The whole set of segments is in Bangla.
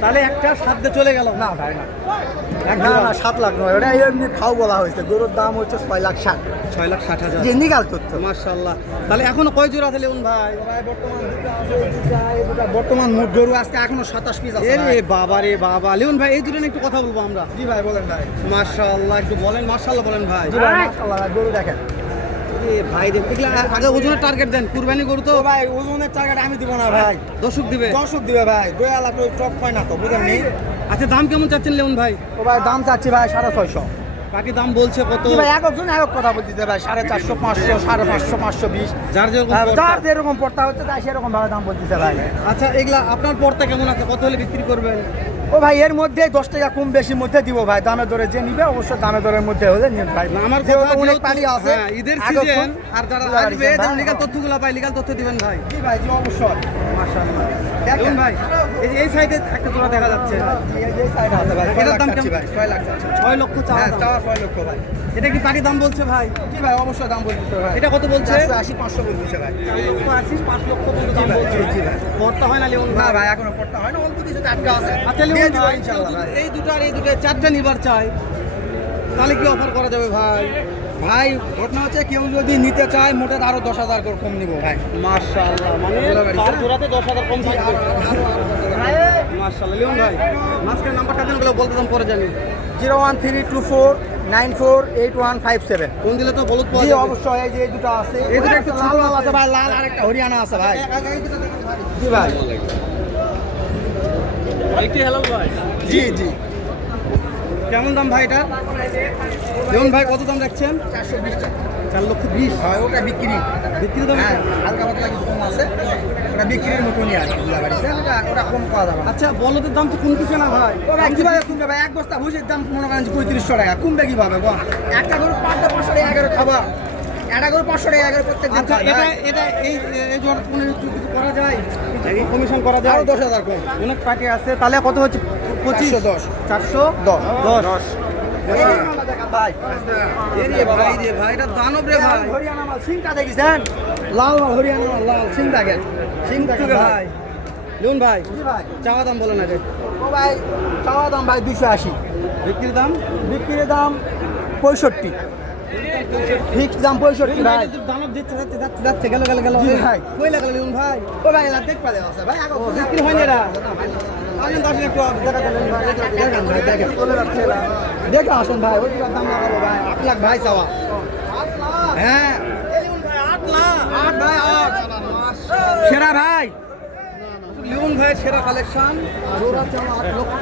তাহলে একটা সাধ্যে চলে গেল। না ভাই না, না না 7 লাখ নয়, ওটা এমনি ফাও বলা হয়েছে। গরুর দাম হচ্ছে 6,60,000। 6,60,000 জি নিগাল তথ্য। মাশাআল্লাহ। তাহলে এখনো কয় জোড়া আছে লিওন ভাই? বর্তমান মোট গরু আজকে এখনো 27 পিস আছে। এরে বাবা রে বাবা, লিওন ভাই এই দুটো নিয়ে একটু কথা বলবো আমরা। জি ভাই বলেন ভাই। মাশাআল্লাহ, একটু বলেন মাশাআল্লাহ বলেন ভাই। জি ভাই মাশাআল্লাহ, গরু দেখেন। এ ভাই রে, এগুলা আগে ওজনের টার্গেট দেন, কুরবানি গরু তো। তো ভাই ওজনের টার্গেট আমি দিব না ভাই, দর্শক দিবে। দর্শক দিবে ভাই। 2 লাখ টপ হয় না তো, বুঝেন নি? আচ্ছা, দাম কেমন চাচ্ছেন লিওন ভাই? তো ভাই দাম চাচ্ছি ভাই 650। বাকি দাম বলছে কত? জি ভাই একজন এক কথা বলতেছে ভাই, 450, 500, 550, 520। যার যেরকম পড়তা। যার যেরকম পড়তা হচ্ছে তাই সেরকম ভাবে দাম বলতেছে ভাই। আচ্ছা, এগুলা আপনার পড়তা কেমন আছে? কত হলে বিক্রি করবেন? ও ভাই এর মধ্যে 10 টাকা কম বেশির মধ্যে দিব ভাই। দামে দরে যে নিবে অবশ্যই দামে দরের মধ্যে হলে নিন ভাই। আমার যেহেতু কথা অনেক পানি আছে, হ্যাঁ, ঈদের সিজন, আর যারা আসবে এদের লিগ্যাল তথ্যগুলো পাই, লিগ্যাল তথ্য দিবেন ভাই। জি ভাই জি অবশ্যই। মাশাআল্লাহ। দেখুন ভাই, এই যে এই সাইডে একটা জোড়া দেখা যাচ্ছে। এই সাইডে আছে ভাই, এটার দাম কেমন? ভাই 6 লাখ চাচ্ছি। 6 লক্ষ চাওয়া হ্যাঁ দাম। চাওয়া 6 লক্ষ ভাই। এটা কি বাকি দাম বলছে ভাই? জি ভাই অবশ্যই দাম বলতেছে ভাই। এটা কত বলছে? 480, 500 বলতেছে ভাই। 480, 5 লক্ষ পর্যন্ত দাম ভাই, বলছে। জি ভাই। পড়তা হয় না লিওন না ভাই? ভাই এখনো পড়তা হয় না, অল্প কিছু টাটকা আছে। আচ্ছা লিওন দিয়ে দিব ভাই, ইনশাআল্লাহ ভাই। এই দুটো আর এই দুটো চারটা নিবার চাই, তাহলে কি অফার করা যাবে ভাই? ভাই ঘটনা হচ্ছে কেউ যদি নিতে চায় মোটে আরো 10,000 করে কম নিব ভাই। মাশাআল্লাহ, মানে তার জোড়াতে 10,000 কম থাকবে। মাশাআল্লাহ। লিওন ভাই, মাঝখানে নাম্বারটা দেন, ওগুলো বলতে দাম পরে জানি। 01324948157। ফোন দিলে তো বলদ পাওয়া জি যাবে। অবশ্যই। এই যে এই দুটো আছে, এই দুটো একটু লাল ছোট লাল আছে। আছে ভাই, লাল আর একটা হরিয়ানা আছে ভাই। এই দুটো দেখুন ভাই। জি ভাই। একটি হ্যালো ভাই। জি জি কেমন দাম ভাই এটা? লিওন ভাই কত দাম রাখছেন? 420 টাকা। 4,20,000। হয় ওটা বিক্রি। বিক্রি দাম? হ্যাঁ হালকা পাতলা কিছু কম আছে, ওটা বিক্রির মতনই আর কি। ওটা কম পাওয়া যাবে না। আচ্ছা, বলদের দাম তো কমতেছে না ভাই। ও ভাই কিভাবে কমবে ভাই? এক বস্তা ভুষির দাম মনে করেন 3500 টাকা, কমবে কিভাবে বল? একটা গরু 500 টাকা এগারো খাবার, একটা গরু 500 টাকা এগারো প্রত্যেক দিন আচ্ছা, খায় এটা ভাই। এটা এই এই জোড়া কোনো কিছু করা যায়? কমিশন করা যায়? আরো 10,000 কম। অনেক পার্টি আছে, তাহলে কত হচ্ছে? 410। 410। ভাই এরে ভাই রে ভাই, এটা দানব রে ভাই। হরিয়ানা মাল সিংটা দেখিছেন? লাল মাল হরিয়ানা মাল, লাল সিং দেখেন, সিং দেখেন ভাই ভাই। লিওন ভাই, জি ভাই। চাওয়া দাম বলেন আগে। ও ভাই চাওয়া দাম ভাই 280, বিক্রির দাম? বিক্রির দাম 65, ফিক্সড দাম 65 ভাই। দানব দিচ্ছে, যাচ্ছে যাচ্ছে যাচ্ছে, গেল গেল গেল। জি ভাই। কই লাগলো লিওন ভাই? ও ভাই এলা দেখ পালে আছে ভাই, আগে বিক্রি হয়নি এরা। আসেন তো, আসেন একটু দেখা দেবেন ভাই। দেখেন ভাই, দেখেন চলে যাচ্ছে এলা। দেখে আসুন ভাই, ওই দিকে দাম লাগাবো ভাই। 8 লাখ ভাই চাওয়া। হ্যাঁ 8 লাখ। 8 ভাই 8 সেরা ভাই। লিওন ভাই সেরা কালেকশন। জোড়া চাওয়া 8 লক্ষ।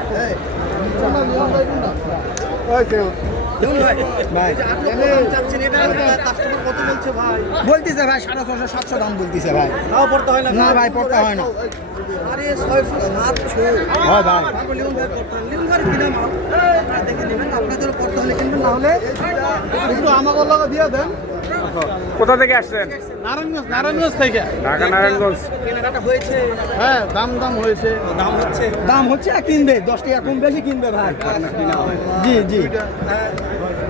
লিওন ভাই, ভাই এই যে 8 লক্ষ দাম চাচ্ছেন, এটা কাস্টমার কত বলছে ভাই? বলতেছে ভাই 650, 700 দাম বলতেছে ভাই। তাও পড়তে হয় না? না ভাই পড়তে হয় না। আরে 600, 700। হয় ভাই। তারপর লিওন ভাই পড়তে হয়। লিওন ভাই কিনা মাল আপনারা দেখে নেবেন, আপনাদের পড়তে হলে কিনবেন, না হলে একটু আমাকে লগে দিয়ে দেন। কোথা থেকে আসছেন? নারায়ণগঞ্জ, নারায়ণগঞ্জ থেকে। ঢাকা নারায়ণগঞ্জ। কেনাকাটা হয়েছে? হ্যাঁ দাম হয়েছে। দাম হচ্ছে? দাম হচ্ছে আর কিনবে 10 টাকা কম বেশি কিনবে ভাই। জি জি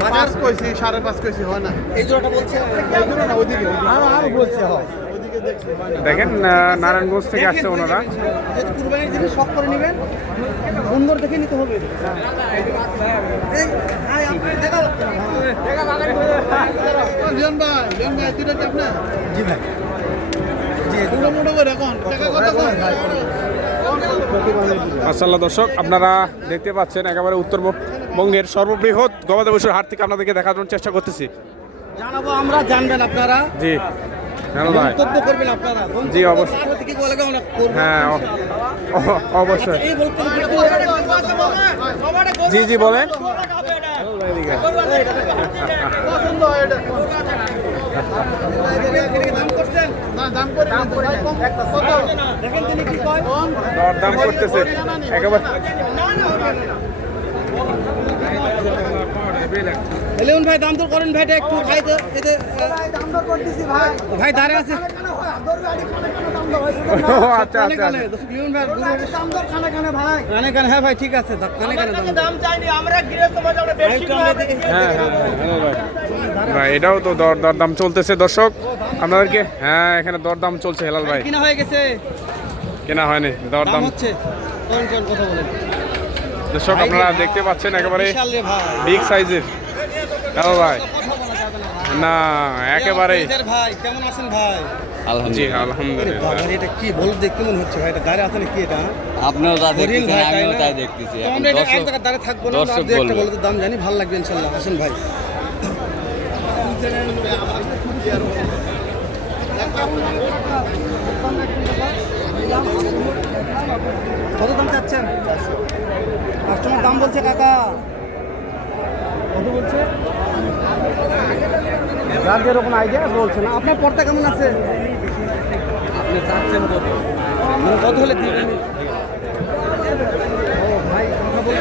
বাজার 5 কইছি, 5.5 কইছি, হয় না। এই জোড়াটা বলছে? এইগুলো না, ওদিকে আরো বলছে হয়। ওদিকে দেখছি, হয় না। দেখেন নারায়ণগঞ্জ থেকে আসছে ওনারা। যদি কুরবানির জিনিস শখ করে নেবেন, সুন্দর দেখে নিতে হবে। এই, ভাই, আপনি দেখাও। লিওন ভাই দুটো কি আপনার? জি ভাই। জি দুটো মোটো করে এখন টাকা কত কম? মাশাআল্লাহ দর্শক, আপনারা দেখতে পাচ্ছেন একেবারে উত্তরবঙ্গের সর্ববৃহৎ গবাদি পশুর হাট থেকে আপনাদেরকে দেখানোর চেষ্টা করতেছি। জানাবো আমরা, জানবেন আপনারা, জি জানো ভাই। মন্তব্য করবেন আপনারা। জি, অবশ্যই। আর হতে কি বলে কেমন করবেন? হ্যাঁ অবশ্যই। এই বলতে জি জি বলেন। দাম করছেন? না দাম করে না, ভাই কম কত? দেখেন তিনি কি কয়। দাম করতেছে একেবারে। লিওন ভাই দাম তো করেন ভাই, এটা একটু ভাই তো এতে দাম দর করতেছি ভাই। ভাই দাঁড়ে আছে। ও আচ্ছা কানে আচ্ছা কানে লিওন ভাই দাম দর খানে খানে ভাই। কানে কানে। হ্যাঁ ভাই ঠিক আছে, কানে কানে দাম চাইনি আমরা গৃহস্থ বাজারে আমরা বেশি হ্যাঁ হ্যাঁ ভাই, এটাও তো দরদাম চলতেছে দর্শক আপনাদেরকে। হ্যাঁ এখানে দরদাম চলছে হেলাল ভাই। কিনা হয়ে গেছে, কেনা হয়নি, দাম দরদাম। হচ্ছে। কথা বলেন দর্শক আপনারা দেখতে পাচ্ছেন একেবারে বিশাল রে ভাই বিগ সাইজের কালো ভাই কথা বলা যাবে না ভাই। না একেবারে আপনাদের ভাই কেমন আছেন ভাই জি আরে আলহামদুলিল্লাহ বাবা এটা কি বলদ দেখতে মনে হচ্ছে ভাই এটা দাঁড়িয়ে আছে নাকি এটা আপনিও যা হরিণ দেখতেছেন ভাই, তাই আমিও না? তাই দেখতেছি তো এখন আমরা এটা এক দর্শক জায়গায় দাঁড়িয়ে থাকবো না দর্শক আর দু একটা বলবে। বলদের দাম জানি ভালো লাগবে ইনশাল্লাহ আসেন ভাই কত দাম চাচ্ছেন কাস্টমার দাম বলছে কাকা কত বলছে যার যেরকম আইডিয়া বলছে না আপনার পর্দা কেমন আছে আপনি চাচ্ছেন কত? মানে কত হলে দিবেন ও ভাই কথা বলে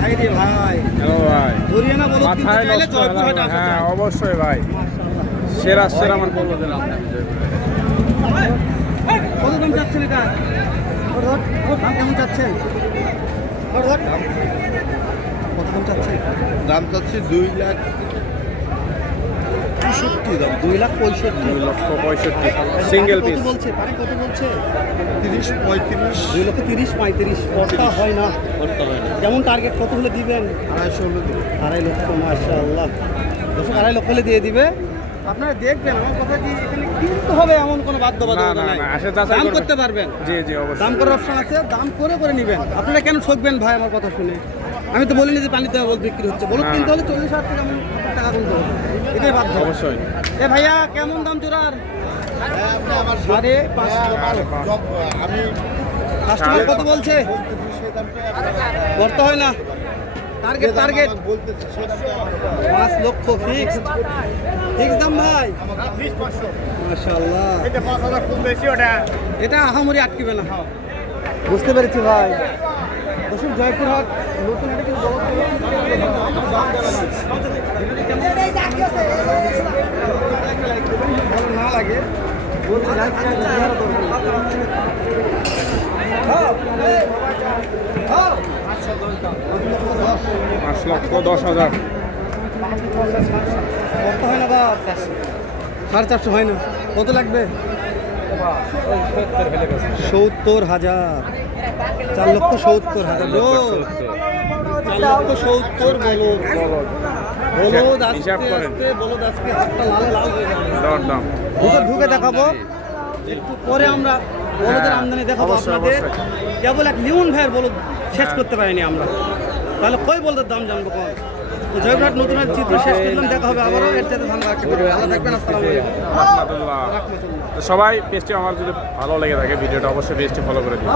ভাই রে ভাই হ্যালো ভাই হরিয়ানা বলো কিনতে মাথায় চাইলে নষ্ট হয়ে জয়পুরহাট যাবে। আসা হ্যাঁ যায়। অবশ্যই ভাই সেরা সেরা আমার বলবো যে কত দাম চাচ্ছেন এটা দাম কেমন চাচ্ছেন কত দাম চাচ্ছেন দাম চাচ্ছি 2,65,000 দাম 2,65,000 সিঙ্গেল কত পিস বলছে পারে কত বলছে 30-35 2,30,35 পড়তা হয় না করতে হয় না যেমন টার্গেট কত হলে দিবেন 250 হলে দেবো। 2.5 লক্ষ মাশাআল্লাহ 2.5 লক্ষ হলে দিয়ে দিবে আপনারা দেখবেন আমার কথা কি এখানে কিনতে হবে এমন কোনো না বাধ্যবাধকতা না নাই না আসে যাচাই দাম করবেন। করতে পারবেন জি জি অবশ্যই দাম করার অপশন আছে দাম করে নেবেন আপনারা কেন ঠকবেন ভাই আমার কথা শুনে আমি তো বলিনি যে পানিতে বল বিক্রি হচ্ছে বলুন না, কিনতে না। হলে 40,000 টাকা কিনতে হবে এটাই বাধ্য অবশ্যই এ ভাইয়া কেমন দাম জোড়ার আমার 5.5 জব আমি কাস্টমার কত বলছে করতে হয় না টার্গেট বলতেছি সেটা 5 লক্ষ ফিক্স দাম ভাই মাশাআল্লাহ এটা 5,000 কম বেশি ওটা এটা আহামরি আটকিবে না বুঝতে পেরেছি ভাই দর্শক জয়পুরহাট নতুন এটা কিন্তু ভালো না লাগে বলতে যাচ্ছি আর জিজ্ঞাসা করবেন। 5,10,000 কত হয় না বা 450 হয় না কত লাগবে 70,000 4,70,000 ব্রো 4,70,000 বলদ আস্তে হিসাব করেন। আস্তে বলদ আজকে হাতটা লাল লাল হয়ে যাবে দরদাম ঢুকে দেখাবো একটু পরে আমরা বলদের আমদানি দেখাবো অবশ্যই, আপনাদের অবশ্যই। কেবল এক লিমন ভাইয়ের বলদ শেষ করতে পারিনি আমরা তাহলে কই বলদের দাম জানবো কোন তো জয়পুরহাট নতুন এক চিত্র শেষ করলাম দেখা হবে আবারও এর সাথে ধান রাখতে ভালো থাকবেন আসসালামু আলাইকুম রহমাতুল্লাহ তো সবাই পেজটি আমার যদি ভালো লেগে থাকে ভিডিওটা অবশ্যই পেজটি ফলো করে দিন